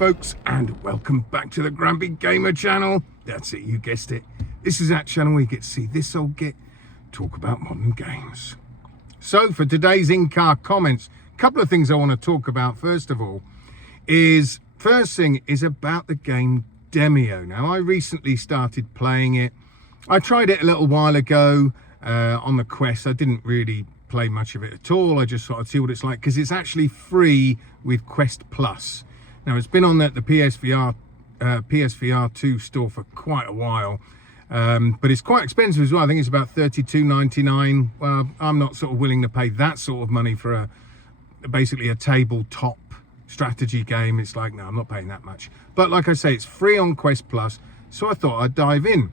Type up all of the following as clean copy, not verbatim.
folks, and welcome back to the Grumpy Gamer channel. That's it, you guessed it. This is that channel where you get to see this old git talk about modern games. So for today's in-car comments, a couple of things I want to talk about. First thing is about the game Demeo. Now, I recently started playing it. I tried it a little while ago on the Quest. I didn't really play much of it at all. I just thought I'd see what it's like, because it's actually free with Quest Plus. Now, it's been on the PSVR 2 store for quite a while, but it's quite expensive as well. I think it's about $32.99. Well, I'm not sort of willing to pay that sort of money for basically a tabletop strategy game. It's like, no, I'm not paying that much. But like I say, it's free on Quest Plus, so I thought I'd dive in.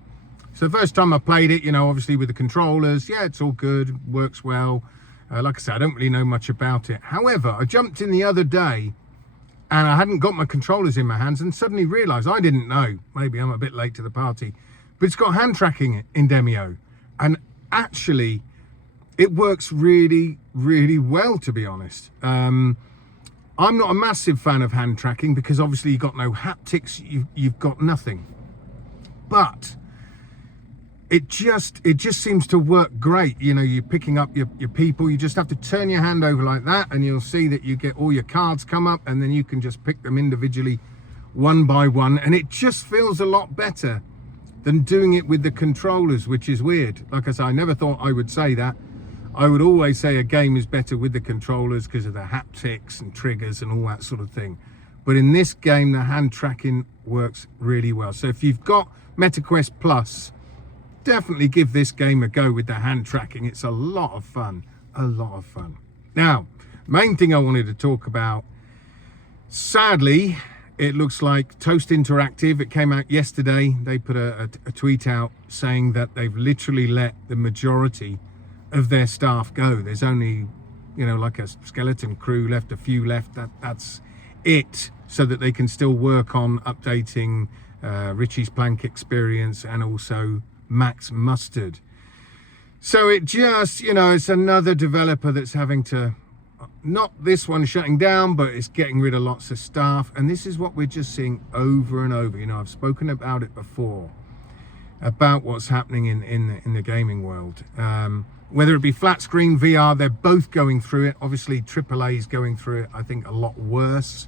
So the first time I played it, obviously with the controllers, yeah, it's all good, works well. Like I said, I don't really know much about it. However, I jumped in the other day and I hadn't got my controllers in my hands and suddenly realised, I didn't know, maybe I'm a bit late to the party, but it's got hand tracking in Demeo. And actually, it works really, really well, to be honest. I'm not a massive fan of hand tracking because obviously you've got no haptics, you've got nothing. But it just seems to work great. You're picking up your people, you just have to turn your hand over like that and you'll see that you get all your cards come up, and then you can just pick them individually one by one, and it just feels a lot better than doing it with the controllers, which is weird. Like I say, I never thought I would say that. I would always say a game is better with the controllers because of the haptics and triggers and all that sort of thing. But in this game, the hand tracking works really well. So if you've got MetaQuest Plus, definitely give this game a go with the hand tracking. It's a lot of fun, Now, main thing I wanted to talk about, sadly, it looks like Toast Interactive, it came out yesterday, they put a tweet out saying that they've literally let the majority of their staff go. There's only, like a skeleton crew left, a few left, that's it, so that they can still work on updating Richie's Plank Experience and also Max Mustard. So it just, it's another developer that's having to, not this one shutting down, but it's getting rid of lots of staff. And this is what we're just seeing over and over. I've spoken about it before, about what's happening in the gaming world. Whether it be flat screen, VR, they're both going through it. Obviously AAA is going through it, I think, a lot worse.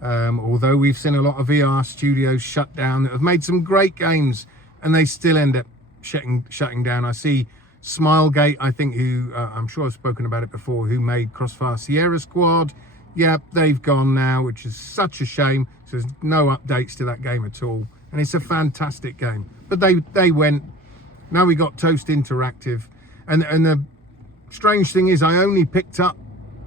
Although we've seen a lot of VR studios shut down that have made some great games, and they still end up shutting down. I see Smilegate, I think, who I'm sure I've spoken about it before, who made Crossfire Sierra Squad. Yeah, they've gone now, which is such a shame. So there's no updates to that game at all, and it's a fantastic game. But they went. Now we got Toast Interactive, and the strange thing is, I only picked up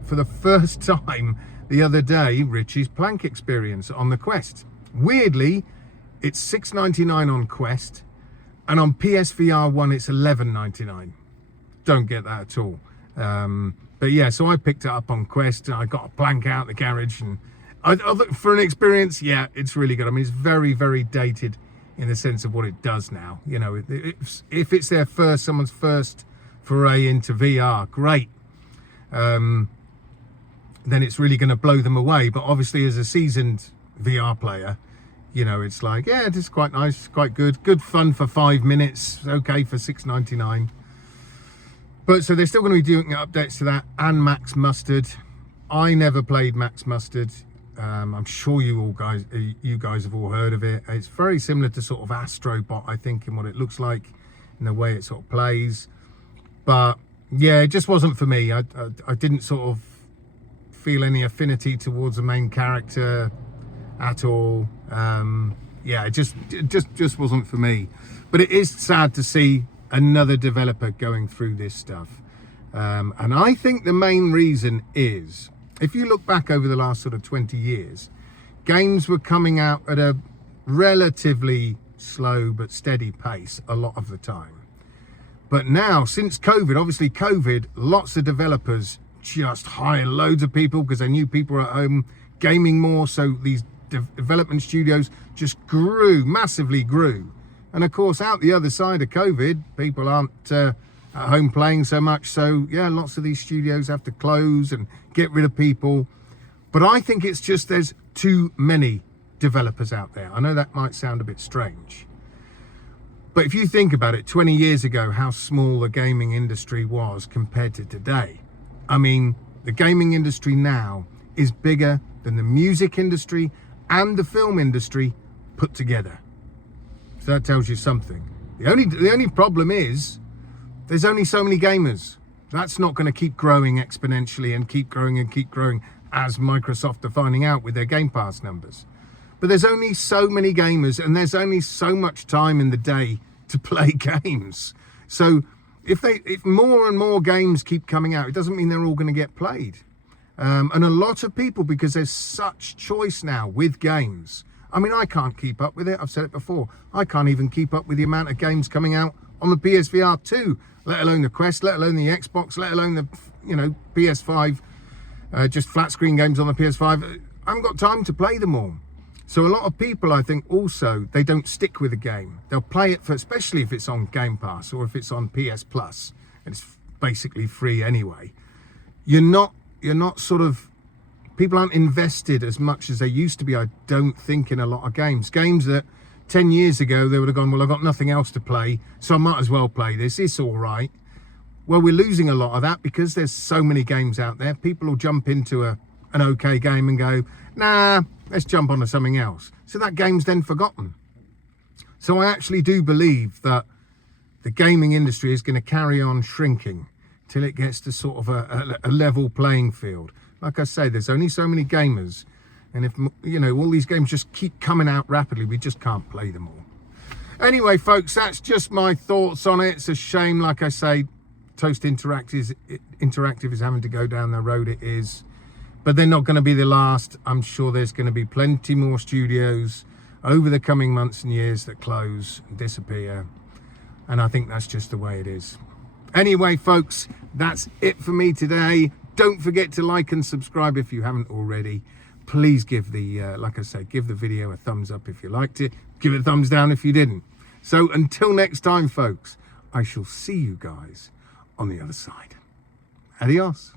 for the first time the other day Richie's Plank Experience on the Quest. Weirdly, it's $6.99 on Quest, and on PSVR 1 it's $11.99. Don't get that at all. But yeah, so I picked it up on Quest, and I got a plank out the garage, and for an experience, yeah, it's really good. I mean, it's very, very dated in the sense of what it does now. If it's someone's first foray into VR, great. Then it's really going to blow them away. But obviously, as a seasoned VR player, it's like, yeah, it's quite nice, quite good fun for 5 minutes, okay for $6.99. But so they're still going to be doing updates to that, and Max Mustard. I never played Max Mustard. I'm sure you guys have all heard of it. It's very similar to sort of Astrobot, I think, in what it looks like, in the way it sort of plays. But yeah, it just wasn't for me. I didn't sort of feel any affinity towards the main character at all. Yeah, it just wasn't for me. But it is sad to see another developer going through this stuff, and I think the main reason is, if you look back over the last sort of 20 years, games were coming out at a relatively slow but steady pace a lot of the time. But now, since COVID, obviously COVID, lots of developers just hire loads of people because they knew people were at home gaming more, so these development studios just massively grew. And of course, out the other side of COVID, people aren't at home playing so much, so yeah, lots of these studios have to close and get rid of people. But I think it's just there's too many developers out there. I know that might sound a bit strange, but if you think about it, 20 years ago, how small the gaming industry was compared to today. I mean, the gaming industry now is bigger than the music industry and the film industry put together. So that tells you something. The only problem is there's only so many gamers. That's not going to keep growing exponentially and keep growing as Microsoft are finding out with their Game Pass numbers. But there's only so many gamers, and there's only so much time in the day to play games. So if more and more games keep coming out, it doesn't mean they're all going to get played. And a lot of people, because there's such choice now with games. I mean, I can't keep up with it. I've said it before. I can't even keep up with the amount of games coming out on the PSVR 2, let alone the Quest, let alone the Xbox, let alone the, PS5, just flat screen games on the PS5. I haven't got time to play them all. So a lot of people, I think, also, they don't stick with a game. They'll play it especially if it's on Game Pass or if it's on PS Plus, and it's basically free anyway. You're not sort of, people aren't invested as much as they used to be, I don't think, in a lot of games. Games that 10 years ago, they would have gone, well, I've got nothing else to play, so I might as well play this. It's all right. Well, we're losing a lot of that because there's so many games out there. People will jump into an okay game and go, nah, let's jump onto something else. So that game's then forgotten. So I actually do believe that the gaming industry is going to carry on shrinking till it gets to sort of a level playing field. Like I say, there's only so many gamers. And if, all these games just keep coming out rapidly, we just can't play them all. Anyway, folks, that's just my thoughts on it. It's a shame, like I say, Toast Interactive is having to go down the road it is. But they're not going to be the last. I'm sure there's going to be plenty more studios over the coming months and years that close and disappear. And I think that's just the way it is. Anyway, folks, that's it for me today. Don't forget to like and subscribe if you haven't already. Please give like I say, give the video a thumbs up if you liked it. Give it a thumbs down if you didn't. So until next time, folks, I shall see you guys on the other side. Adios.